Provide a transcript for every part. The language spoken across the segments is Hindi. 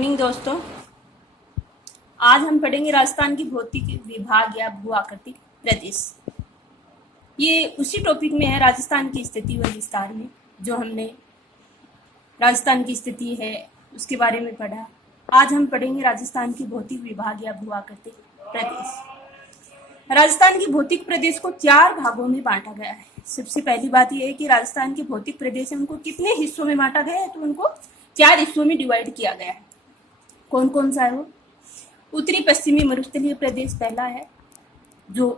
मॉर्निंग दोस्तों। आज हम पढ़ेंगे राजस्थान की भौतिक विभाग या भू आकृतिक प्रदेश। ये उसी टॉपिक में है, राजस्थान की स्थिति व विस्तार में। जो हमने राजस्थान की स्थिति है उसके बारे में पढ़ा। आज हम पढ़ेंगे राजस्थान की भौतिक विभाग या भू आकृतिक प्रदेश। राजस्थान की भौतिक प्रदेश को 4 भागों में बांटा गया है। सबसे पहली बात यह है कि राजस्थान के भौतिक प्रदेश उनको कितने हिस्सों में बांटा गया है, तो उनको 4 हिस्सों में डिवाइड किया गया है। कौन कौन सा है वो? उत्तरी पश्चिमी मरुस्थलीय प्रदेश पहला है, जो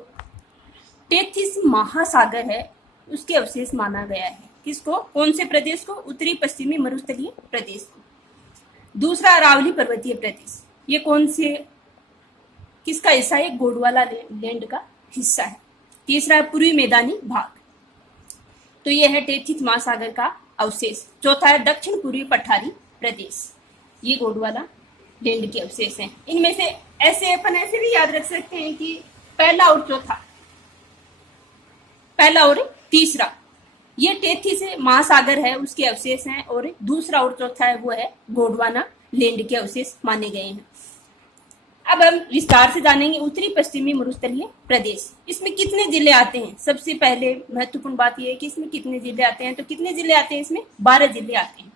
33 महासागर है उसके अवशेष माना गया है। किसको? कौन से प्रदेश को? उत्तरी पश्चिमी मरुस्थलीय प्रदेश को। दूसरा अरावली पर्वतीय प्रदेश, ये कौन से किसका हिस्सा है? गोंडवाना लैंड का हिस्सा है। तीसरा है पूर्वी मैदानी भाग, तो यह है 33 महासागर का अवशेष। चौथा है दक्षिण पूर्वी पठारी प्रदेश, ये गोंडवाना लैंड के अवशेष हैं। इनमें से अपन ऐसे भी याद रख सकते हैं कि पहला और चौथा, पहला और तीसरा, ये 33 महासागर है उसके अवशेष हैं, और दूसरा और चौथा है वो है गोंडवाना लैंड के अवशेष माने गए हैं। अब हम विस्तार से जानेंगे उत्तरी पश्चिमी मरुस्थलीय प्रदेश। इसमें कितने जिले आते हैं? सबसे पहले महत्वपूर्ण बात यह है कि इसमें कितने जिले आते हैं। तो कितने जिले आते हैं? इसमें 12 जिले आते हैं।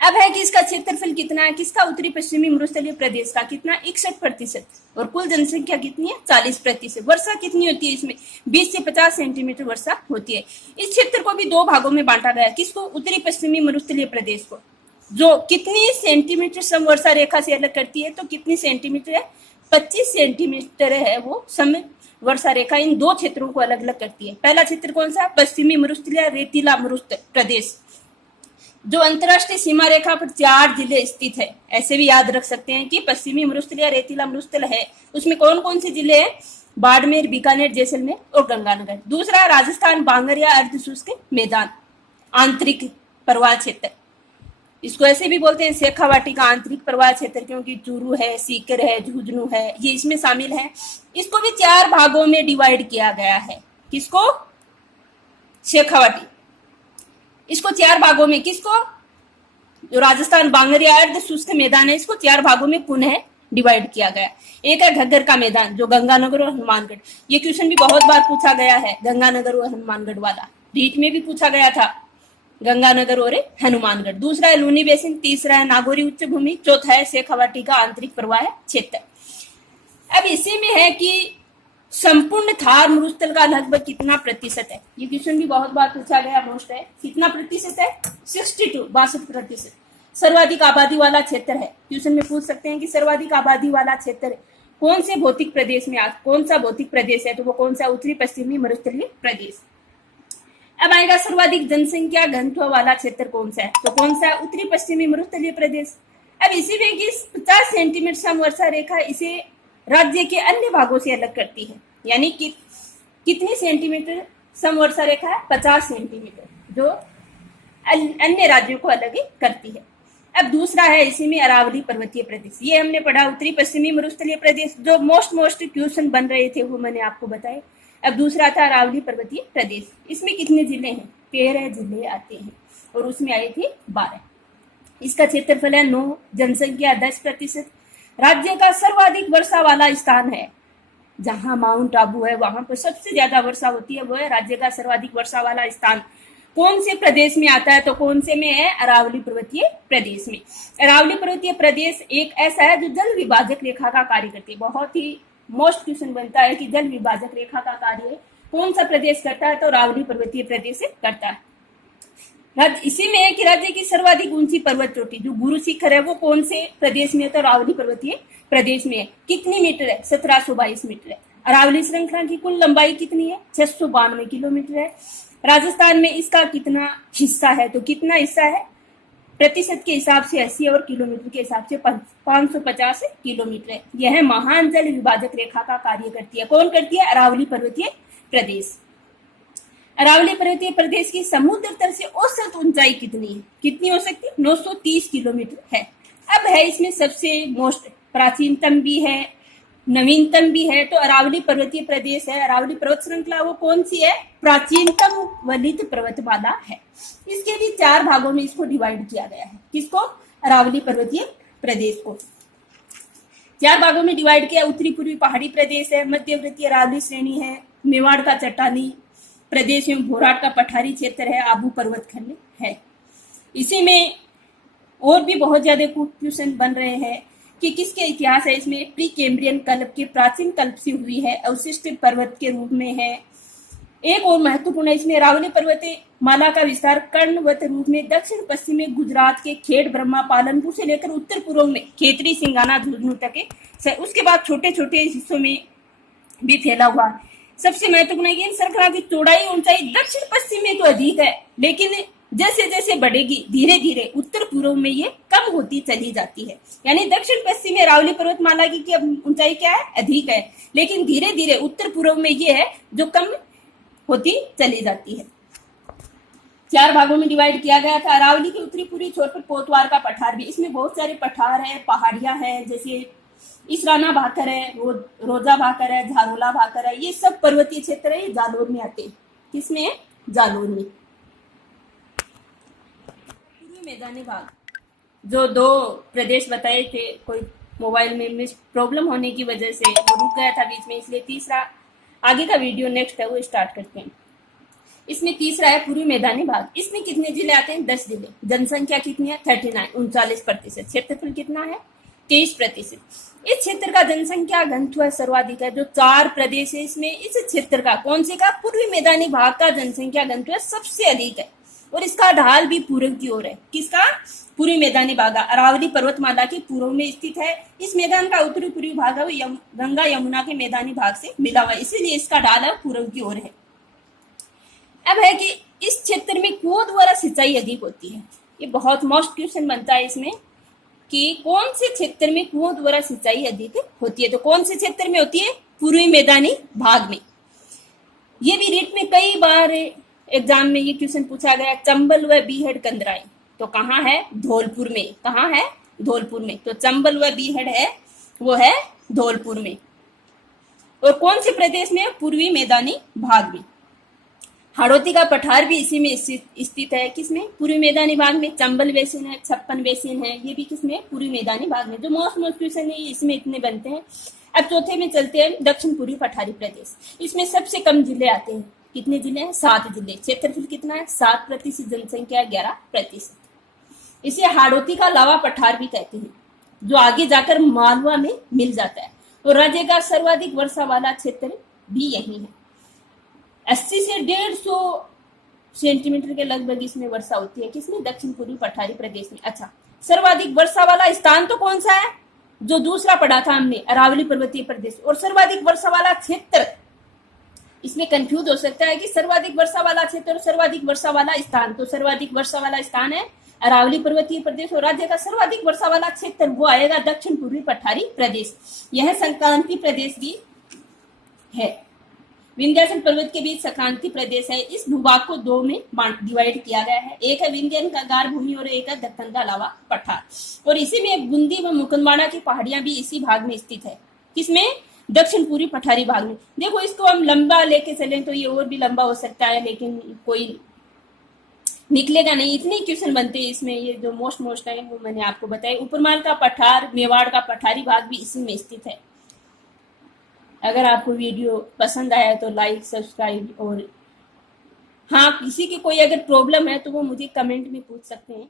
अब है कि इसका क्षेत्रफल कितना है? किसका? उत्तरी पश्चिमी मरुस्थलीय प्रदेश का। कितना? 61%। और कुल जनसंख्या कितनी है? 40%। वर्षा कितनी होती है इसमें? 20 से 50 सेंटीमीटर वर्षा होती है। इस क्षेत्र को भी 2 भागों में बांटा गया है। किसको? उत्तरी पश्चिमी मरुस्थलीय प्रदेश को, जो कितनी सेंटीमीटर सम वर्षा रेखा से अलग करती है। तो कितनी सेंटीमीटर है? 25 सेंटीमीटर है वो सम वर्षा रेखा इन 2 क्षेत्रों को अलग अलग करती है। पहला क्षेत्र कौन सा? पश्चिमी मरुस्थलीय रेतीला मरुस्थल प्रदेश, जो अंतरराष्ट्रीय सीमा रेखा पर 4 जिले स्थित है। ऐसे भी याद रख सकते हैं कि पश्चिमी मरुस्थलीय रेतीला मरुस्थल है, उसमें कौन कौन से जिले हैं? बाड़मेर, बीकानेर, जैसलमेर और गंगानगर। दूसरा राजस्थान बांगर या अर्धशुष्क मैदान, आंतरिक प्रवाह क्षेत्र, इसको ऐसे भी बोलते हैं शेखावाटी का आंतरिक प्रवाह क्षेत्र, क्योंकि चूरू है, सीकर है, झुंझुनू है, ये इसमें शामिल है। इसको भी 4 भागों में डिवाइड किया गया है। किसको? शेखावाटी, इसको 4 भागों में। किसको? जो राजस्थान बांगर या अर्ध शुष्क मैदान है, इसको 4 भागों में पुनः डिवाइड किया गया। एक है घग्गर का मैदान, जो गंगानगर और हनुमानगढ़, ये क्वेश्चन भी बहुत बार पूछा गया है, गंगानगर और हनुमानगढ़ वाला रीट में भी पूछा गया था, गंगानगर और हनुमानगढ़। दूसरा है लूनी बेसिन, तीसरा है नागौरी उच्च भूमि, चौथा है शेखावाटी का आंतरिक प्रवाह क्षेत्र। अब इसी में है कि संपूर्ण थार मरुस्थल का लगभग कितना प्रतिशत है? ये क्वेश्चन भी बहुत बार पूछा गया, मोस्ट है। कितना प्रतिशत है? 62% सर्वाधिक आबादी वाला क्षेत्र है। क्वेश्चन में पूछ सकते हैं कि सर्वाधिक आबादी वाला क्षेत्र कौन से भौतिक प्रदेश में कौन सा भौतिक प्रदेश है? तो वो कौन सा? उत्तरी पश्चिमी मरुस्थलीय प्रदेश। अब आएगा सर्वाधिक जनसंख्या घनत्व वाला क्षेत्र कौन सा है? तो कौन सा? उत्तरी पश्चिमी मरुस्थलीय प्रदेश। अब इसी में कि 50 सेंटीमीटर सम वर्षा रेखा इसे राज्य के अन्य भागों से अलग करती है। यानी कि कितनी सेंटीमीटर सम वर्षा रेखा है? 50 सेंटीमीटर, जो अन्य राज्यों को अलग करती है। अब दूसरा है इसी में अरावली पर्वतीय प्रदेश। ये हमने पढ़ा उत्तरी पश्चिमी मरुस्थलीय प्रदेश, जो मोस्ट क्वेश्चन बन रहे थे वो मैंने आपको बताए। अब दूसरा था अरावली पर्वतीय प्रदेश। इसमें कितने जिले हैं? 13 जिले आते हैं, और उसमें आए थे 12। इसका क्षेत्रफल है 9, जनसंख्या 10%। राज्य का सर्वाधिक वर्षा वाला स्थान है, जहां माउंट आबू है वहां पर सबसे ज्यादा वर्षा होती है, वो है राज्य का सर्वाधिक वर्षा वाला स्थान। कौन से प्रदेश में आता है? तो कौन से में है? अरावली पर्वतीय प्रदेश में। अरावली पर्वतीय प्रदेश एक ऐसा है जो जल विभाजक रेखा का कार्य करती है। बहुत ही मोस्ट क्वेश्चन बनता है कि जल विभाजक रेखा का कार्य कौन सा प्रदेश करता है? तो अरावली पर्वतीय प्रदेश करता है। इसी में है कि राज्य की सर्वाधिक ऊंची पर्वत चोटी जो गुरु शिखर है वो कौन से प्रदेश में है? तो अरावली पर्वतीय प्रदेश में है। कितनी मीटर है? 1722 मीटर है। अरावली श्रृंखला की कुल लंबाई कितनी है? 692 किलोमीटर है। राजस्थान में इसका कितना हिस्सा है? तो कितना हिस्सा है? प्रतिशत के हिसाब से 80 और किलोमीटर के हिसाब से 550 किलोमीटर है। यह महान जल विभाजक रेखा का कार्य करती है। कौन करती है? अरावली पर्वतीय प्रदेश। अरावली पर्वतीय प्रदेश की समुद्र तल से औसत ऊंचाई कितनी है? कितनी हो सकती है? 930 किलोमीटर है। अब है इसमें सबसे मोस्ट प्राचीनतम भी है, नवीनतम भी है, तो अरावली पर्वतीय प्रदेश है। अरावली पर्वत श्रृंखला वो कौन सी है? प्राचीनतम वलित पर्वतमाला है। इसके भी 4 भागों में इसको डिवाइड किया गया है। किसको? अरावली पर्वतीय प्रदेश को। 4 भागों में डिवाइड किया। उत्तरी पूर्वी पहाड़ी प्रदेश है, मध्यवर्ती अरावली श्रेणी है, मेवाड़ का चट्टानी प्रदेश एवं भोराट का पठारी क्षेत्र है, आबू पर्वत खंड है। इसी में और भी बहुत ज्यादा क्वेश्चन बन रहे हैं कि किसके इतिहास है। इसमें प्री कैम्ब्रियन कल्प के प्राचीन कल्प से हुई है, अवशिष्ट पर्वत के रूप में है। एक और महत्वपूर्ण है इसमें अरावली पर्वत माला का विस्तार कर्णवत रूप में दक्षिण पश्चिम में गुजरात के खेड़ ब्रह्मा पालनपुर से लेकर उत्तर पूर्व में खेतरी सिंगाना झुंझुनू तक है। उसके बाद छोटे छोटे हिस्सों में भी फैला हुआ है। सबसे महत्वपूर्ण है कि इन श्रृंखला की चौड़ाई ऊंचाई दक्षिण पश्चिम में तो अधिक है, लेकिन जैसे जैसे बढ़ेगी धीरे धीरे उत्तर पूर्व में ये कम होती चली जाती है। यानी दक्षिण पश्चिम में अरावली पर्वतमाला की ऊंचाई क्या है, अधिक है, लेकिन धीरे धीरे उत्तर पूर्व में ये है जो कम होती चली जाती है। 4 भागों में डिवाइड किया गया था। अरावली की उत्तरी पूर्वी छोर पर कोतवार का पठार भी, इसमें बहुत सारे पठार है, पहाड़ियां है, जैसे इसराना भाकर है, रोजा भाकर है, झारोला भाकर है, ये सब पर्वतीय क्षेत्र है। ये जालोर में आते हैं। किसमें है? जालोर में। पूर्वी मैदानी भाग, जो 2 प्रदेश बताए थे, कोई मोबाइल में प्रॉब्लम होने की वजह से वो रुक गया था बीच में, इसलिए तीसरा आगे का वीडियो नेक्स्ट है वो स्टार्ट करते हैं। इसमें तीसरा है पूर्वी मैदानी भाग। इसमें कितने जिले आते हैं? 10 जिले। जनसंख्या कितनी है? 39, 39%। क्षेत्रफल कितना है? 23%। इस क्षेत्र का जनसंख्या घनत्व सर्वाधिक है। जो 4 प्रदेश है इसमें इस क्षेत्र का, कौन से का? पूर्वी मैदानी भाग का जनसंख्या घनत्व सबसे अधिक है और इसका ढाल भी पूर्व की ओर है। किसका? पूर्वी मैदानी भाग अरावली पर्वतमाला के पूर्व में स्थित है। इस मैदान का उत्तरी पूर्वी भाग गंगा यमुना के मैदानी भाग से मिला हुआ है, इसीलिए इसका ढाल पूर्व की ओर है। अब है कि इस क्षेत्र में कुओं द्वारा सिंचाई अधिक होती है। ये बहुत मोस्ट क्वेश्चन बनता है इसमें कि कौन से क्षेत्र में कुओं द्वारा सिंचाई अधिक होती है। तो कौन से क्षेत्र में होती है? पूर्वी मैदानी भाग में। ये भी रीट में कई बार एग्जाम में ये क्वेश्चन पूछा गया। चंबल व बीहड़ कंदराई तो कहाँ है? धौलपुर में। कहाँ है? धौलपुर में। तो चंबल व बीहड़ है वो है धौलपुर में। और कौन से प्रदेश में? पूर्वी मैदानी भाग में। हाड़ौती का पठार भी इसी में स्थित है। किसमें? पूर्वी मैदानी भाग में। चंबल बेसिन है, 56 बेसिन है, ये भी किसमें? पूर्वी मैदानी भाग में। जो मोस्ट क्वेश्चन है इसमें इतने बनते हैं। अब चौथे में चलते हैं, दक्षिण पूर्वी पठारी प्रदेश। इसमें सबसे कम जिले आते हैं। कितने जिले हैं? 7 जिले। क्षेत्रफल कितना है? 7%। जनसंख्या 11%। इसे हाड़ौती का लावा पठार भी कहते हैं, जो आगे जाकर मालवा में मिल जाता है। और राज्य का सर्वाधिक वर्षा वाला क्षेत्र भी यही है। 80 से 150 सेंटीमीटर के लगभग इसमें वर्षा होती है। किसमें? दक्षिण पूर्वी पठारी प्रदेश में। अच्छा, सर्वाधिक वर्षा वाला स्थान तो कौन सा है? जो दूसरा पढ़ा था हमने, अरावली पर्वतीय प्रदेश। और सर्वाधिक वर्षा वाला क्षेत्र, इसमें कंफ्यूज हो सकता है कि सर्वाधिक वर्षा वाला क्षेत्र और सर्वाधिक वर्षा वाला स्थान। तो सर्वाधिक वर्षा वाला स्थान है अरावली पर्वतीय प्रदेश और राज्य का सर्वाधिक वर्षा वाला क्षेत्र वो आएगा दक्षिण पूर्वी पठारी प्रदेश। यह संक्रांति प्रदेश भी है। विंध्याचल पर्वत के बीच संक्रांति प्रदेश है। इस भूभाग को 2 में डिवाइड किया गया है। एक है विंध्यन का गार भूमि और एक है दक्कन का लावा पठार। और इसी में बूंदी व मुकुंदवाड़ा की पहाड़ियां भी इसी भाग में स्थित है। किसमें? दक्षिण पूर्वी पठारी भाग में। देखो, इसको हम लंबा लेके चलें तो ये और भी लंबा हो सकता है, लेकिन कोई निकलेगा नहीं। इतने क्वेश्चन बनते हैं इसमें। ये जो मोस्ट है वो मैंने आपको बताया। उपरमाल का पठार, मेवाड़ का पठारी भाग भी इसी में स्थित है। अगर आपको वीडियो पसंद आया तो लाइक, सब्सक्राइब, और हाँ, किसी की कोई अगर प्रॉब्लम है तो वो मुझे कमेंट में पूछ सकते हैं।